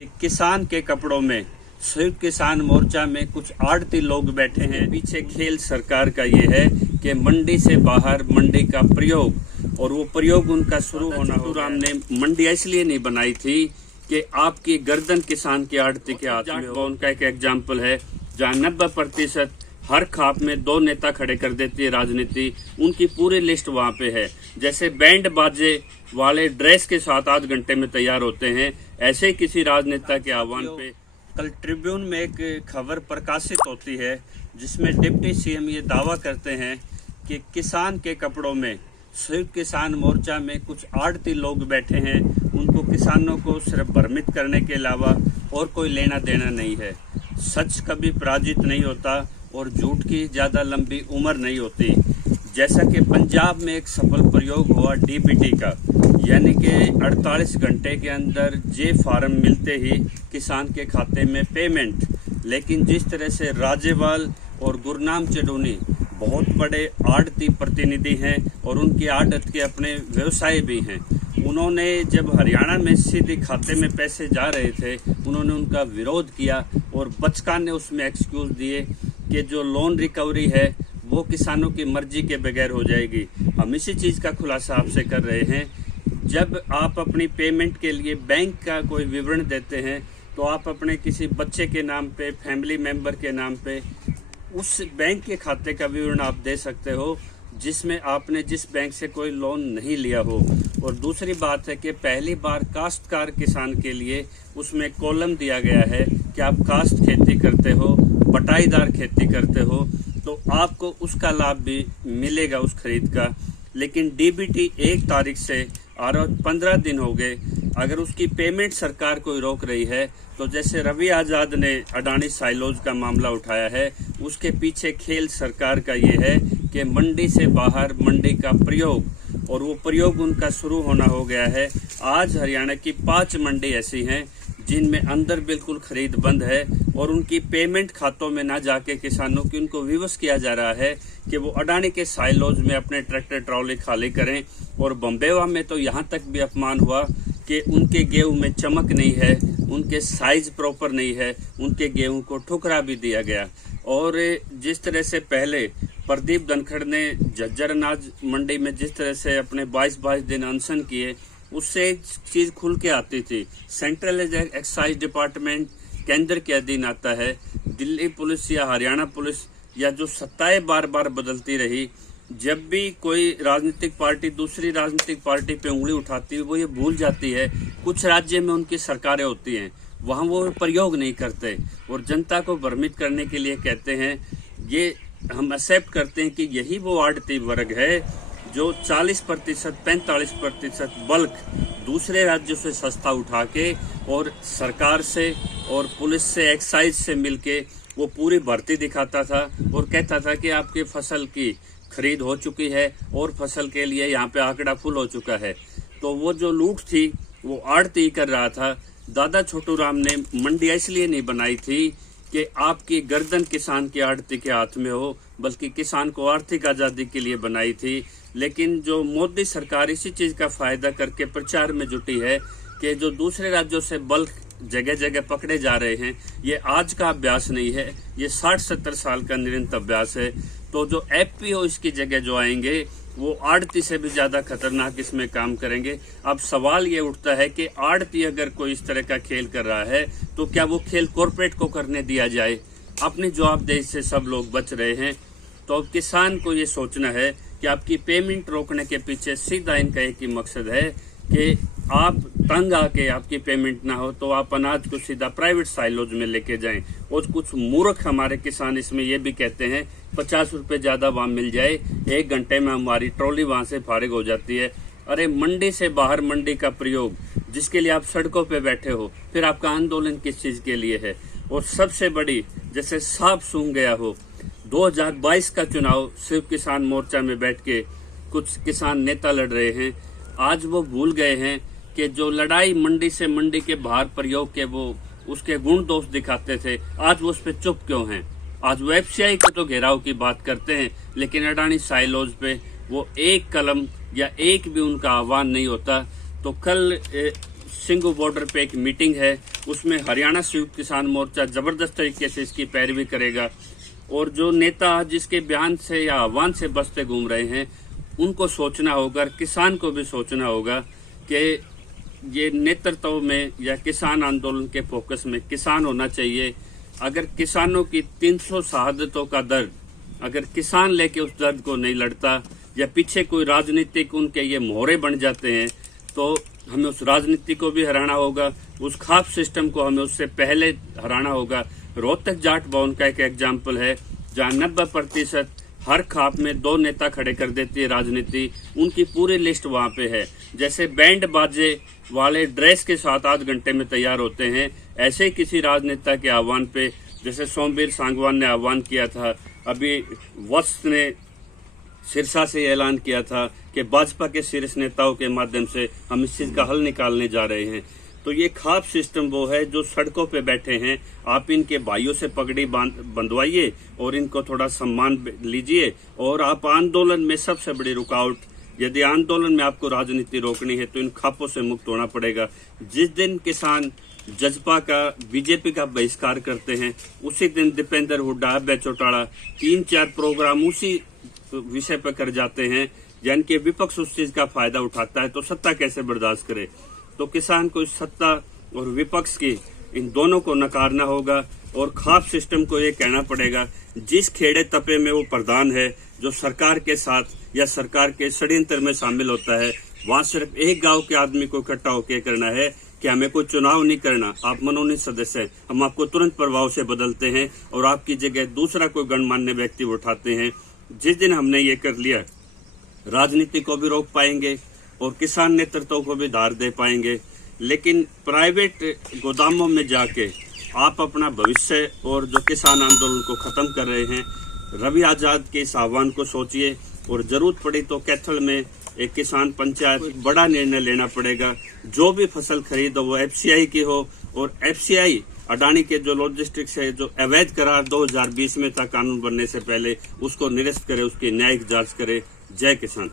किसान के कपड़ों में संयुक्त किसान मोर्चा में कुछ आड़ती लोग बैठे हैं। पीछे खेल सरकार का ये है कि मंडी से बाहर मंडी का प्रयोग, और वो प्रयोग उनका शुरू होना हो। राम ने मंडियां इसलिए नहीं बनाई थी कि आपकी गर्दन किसान के आड़ती के हाथ में हो। उनका एक एग्जाम्पल है जहाँ 90% हर खाप में 2 नेता खड़े कर देती है राजनीति। उनकी पूरी लिस्ट वहाँ पे है। जैसे बैंड बाजे वाले ड्रेस के साथ आध घंटे में तैयार होते हैं, ऐसे ही किसी राजनेता के आह्वान पे कल ट्रिब्यून में एक खबर प्रकाशित होती है जिसमें डिप्टी सीएम ये दावा करते हैं कि किसान के कपड़ों में संयुक्त किसान मोर्चा में कुछ आड़ती लोग बैठे हैं। उनको किसानों को सिर्फ भ्रमित करने के अलावा और कोई लेना देना नहीं है। सच कभी पराजित नहीं होता और झूठ की ज्यादा लंबी उम्र नहीं होती। जैसा कि पंजाब में एक सफल प्रयोग हुआ डीबीटी का, यानी कि 48 घंटे के अंदर जे फार्म मिलते ही किसान के खाते में पेमेंट। लेकिन जिस तरह से राजेवाल और गुरनाम चडूनी बहुत बड़े आड़ती प्रतिनिधि हैं और उनकी आड़त के अपने व्यवसाय भी हैं, उन्होंने जब हरियाणा में सीधे खाते में पैसे जा रहे थे उन्होंने उनका विरोध किया और बचकाने उसमें एक्सक्यूज दिए कि जो लोन रिकवरी है वो किसानों की मर्जी के बगैर हो जाएगी। हम इसी चीज़ का खुलासा आपसे कर रहे हैं। जब आप अपनी पेमेंट के लिए बैंक का कोई विवरण देते हैं तो आप अपने किसी बच्चे के नाम पे, फैमिली मेंबर के नाम पे उस बैंक के खाते का विवरण आप दे सकते हो जिसमें आपने जिस बैंक से कोई लोन नहीं लिया हो। और दूसरी बात है कि पहली बार काश्तकार किसान के लिए उसमें कॉलम दिया गया है कि आप काश्त खेती करते हो, बटाईदार खेती करते हो, तो आपको उसका लाभ भी मिलेगा उस खरीद का। लेकिन डीबीटी 1 तारीख से और 15 दिन हो गए, अगर उसकी पेमेंट सरकार कोई रोक रही है तो जैसे रवि आजाद ने अडानी साइलोज का मामला उठाया है, उसके पीछे खेल सरकार का ये है कि मंडी से बाहर मंडी का प्रयोग, और वो प्रयोग उनका शुरू होना हो गया है। आज हरियाणा की 5 मंडी ऐसी हैं जिनमें अंदर बिल्कुल खरीद बंद है और उनकी पेमेंट खातों में ना जाके किसानों की उनको विवश किया जा रहा है कि वो अडानी के साइलोज में अपने ट्रैक्टर ट्रॉली खाली करें। और बम्बेवा में तो यहाँ तक भी अपमान हुआ कि उनके गेहूं में चमक नहीं है, उनके साइज प्रॉपर नहीं है, उनके गेहूं को ठुकरा भी दिया गया। और जिस तरह से पहले प्रदीप धनखड़ ने झज्जर अनाज मंडी में जिस तरह से अपने 22 दिन अनशन किए, उससे एक चीज खुल के आती थी। सेंट्रल एक्साइज डिपार्टमेंट केंद्र के अधीन आता है। दिल्ली पुलिस या हरियाणा पुलिस या जो सत्ताएं बार बार बदलती रही, जब भी कोई राजनीतिक पार्टी दूसरी राजनीतिक पार्टी पे उंगली उठाती है वो ये भूल जाती है कुछ राज्य में उनकी सरकारें होती हैं, वहाँ वो प्रयोग नहीं करते और जनता को भ्रमित करने के लिए कहते हैं। ये हम एक्सेप्ट करते हैं कि यही वो आड़ती वर्ग है जो 40%, 45% बल्क दूसरे राज्यों से सस्ता उठा के और सरकार से और पुलिस से, एक्साइज से मिलके वो पूरी भर्ती दिखाता था और कहता था कि आपकी फसल की खरीद हो चुकी है और फसल के लिए यहाँ पे आंकड़ा फुल हो चुका है। तो वो जो लूट थी वो आड़ती कर रहा था। दादा छोटू राम ने मंडियां इसलिए नहीं बनाई थी कि आपकी गर्दन किसान की आड़ती के हाथ में हो, बल्कि किसान को आर्थिक आज़ादी के लिए बनाई थी। लेकिन जो मोदी सरकार इसी चीज़ का फायदा करके प्रचार में जुटी है कि जो दूसरे राज्यों से बल्क जगह जगह पकड़े जा रहे हैं, ये आज का अभ्यास नहीं है, ये 60-70 साल का निरंतर अभ्यास है। तो जो एफपीओ इसकी जगह जो आएंगे वो आड़ती से भी ज्यादा खतरनाक इसमें काम करेंगे। अब सवाल ये उठता है कि आड़ती अगर कोई इस तरह का खेल कर रहा है तो क्या वो खेल कॉर्पोरेट को करने दिया जाए? अपनी जवाबदेही से सब लोग बच रहे हैं। तो अब किसान को ये सोचना है कि आपकी पेमेंट रोकने के पीछे सीधा इनका एक ही मकसद है कि आप तंग आके आपकी पेमेंट ना हो तो आप अनाज को सीधा प्राइवेट साइलोज में लेके जाएं। और कुछ मूर्ख हमारे किसान इसमें ये भी कहते हैं 50 रुपए ज्यादा वहां मिल जाए, 1 घंटे में हमारी ट्रॉली वहां से फारिग हो जाती है। अरे मंडी से बाहर मंडी का प्रयोग जिसके लिए आप सड़कों पे बैठे हो, फिर आपका आंदोलन किस चीज के लिए है? और सबसे बड़ी, जैसे सांप सूंघ गया हो, 2022 का चुनाव सिर्फ किसान मोर्चा में बैठ के कुछ किसान नेता लड़ रहे हैं। आज वो भूल गए हैं कि जो लड़ाई मंडी से मंडी के बाहर प्रयोग के वो उसके गुण दोष दिखाते थे, आज वो उस पर चुप क्यों हैं? आज वो एफसीआई को तो घेराव की बात करते हैं, लेकिन अडानी साइलोज पे वो एक कलम या एक भी उनका आह्वान नहीं होता। तो कल सिंगू बॉर्डर पे एक मीटिंग है उसमें हरियाणा संयुक्त किसान मोर्चा जबरदस्त तरीके से इसकी पैरवी करेगा। और जो नेता जिसके बयान से या आह्वान से बसते घूम रहे हैं, उनको सोचना होगा, किसान को भी सोचना होगा कि ये नेतृत्व में या किसान आंदोलन के फोकस में किसान होना चाहिए। अगर किसानों की 300 शहादतों का दर्द अगर किसान लेके उस दर्द को नहीं लड़ता, या पीछे कोई राजनीतिक उनके ये मोहरे बन जाते हैं, तो हमें उस राजनीति को भी हराना होगा, उस खाप सिस्टम को हमें उससे पहले हराना होगा। रोहतक जाट भवन का एक एग्जाम्पल है, जहाँ 90% हर खाप में 2 नेता खड़े कर देती है राजनीति। उनकी पूरी लिस्ट वहां पे है। जैसे बैंड बाजे वाले ड्रेस के साथ आध घंटे में तैयार होते हैं, ऐसे ही किसी राजनेता के आह्वान पे, जैसे सोमवीर सांगवान ने आह्वान किया था, अभी वत्स ने सिरसा से ऐलान किया था कि भाजपा के शीर्ष नेताओं के माध्यम से हम इस चीज का हल निकालने जा रहे हैं। तो ये खाप सिस्टम वो है जो सड़कों पे बैठे हैं। आप इनके भाइयों से पगड़ी बंधवाइए और इनको थोड़ा सम्मान लीजिए। और आप आंदोलन में सबसे बड़ी रुकावट, यदि आंदोलन में आपको राजनीति रोकनी है तो इन खापों से मुक्त होना पड़ेगा। जिस दिन किसान जजपा का, बीजेपी का बहिष्कार करते हैं, उसी दिन दीपेंद्र हुड्डा, अभय चौटाला 3-4 प्रोग्राम उसी विषय पर कर जाते हैं, यानी कि विपक्ष उस चीज का फायदा उठाता है, तो सत्ता कैसे बर्दाश्त करे। तो किसान को इस सत्ता और विपक्ष की इन दोनों को नकारना होगा। और खाप सिस्टम को ये कहना पड़ेगा, जिस खेड़े तपे में वो प्रधान है, जो सरकार के साथ या सरकार के षड्यंत्र में शामिल होता है, वहां सिर्फ एक गांव के आदमी को इकट्ठा होकर करना है कि हमें कोई चुनाव नहीं करना, आप मनोनीत सदस्य हैं, हम आपको तुरंत प्रभाव से बदलते हैं और आपकी जगह दूसरा कोई गणमान्य व्यक्ति उठाते हैं। जिस दिन हमने ये कर लिया, राजनीति को भी रोक पाएंगे और किसान नेतृत्व को भी धार दे पाएंगे। लेकिन प्राइवेट गोदामों में जाके आप अपना भविष्य और जो किसान आंदोलन को खत्म कर रहे हैं, रवि आजाद के इस आह्वान को सोचिए। और जरूरत पड़ी तो कैथल में एक किसान पंचायत बड़ा निर्णय लेना पड़ेगा। जो भी फसल खरीदो वो FCI की हो, और FCI अडानी के जो लॉजिस्टिक्स है, जो अवैध करार 2020 में था कानून बनने से पहले, उसको निरस्त करे, उसकी न्यायिक जांच करे। जय किसान।